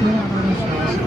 oder an einer Straße.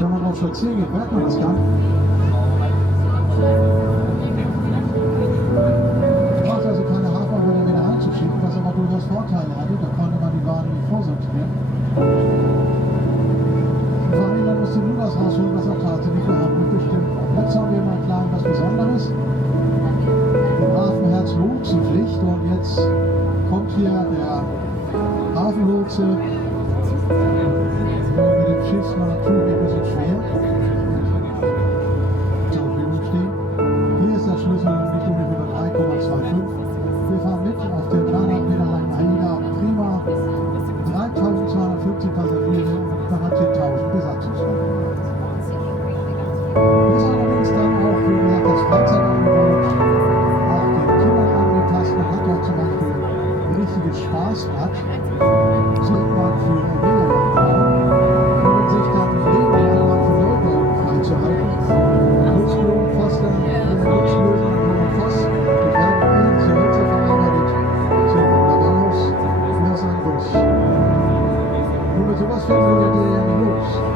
Wenn man auf Spazieren geht, merkt man das gar nicht. Man braucht also keine Hafenwelle wieder einzuschieben, was aber durchaus Vorteile hatte. Da konnte man die Waren nicht vorsortieren. Und vor allem dann musste nur das rausholen, was auch tatsächlich vorhanden bestimmt war. Jetzt haben wir mal klar was Besonderes. Im Hafenherz Lotsenpflicht und jetzt kommt hier der Hafenlotse. Mit dem Schiff war natürlich ein bisschen schwer. Zur Verfügung stehen. Hier ist der Schlüssel nicht ungefähr 3,25. Wir fahren mit auf dem 300 Meter langen AIDA Prima. 3250 Passagiere und 10.000 Besatzungsleute. Wir sind allerdings dann auch, wie gesagt, das Freizeitangebot auch den Kindern angepasst. Man hat dort zum Beispiel ein richtiges Spaßrad. Sieht man für sowas finden wir dir ja nicht los.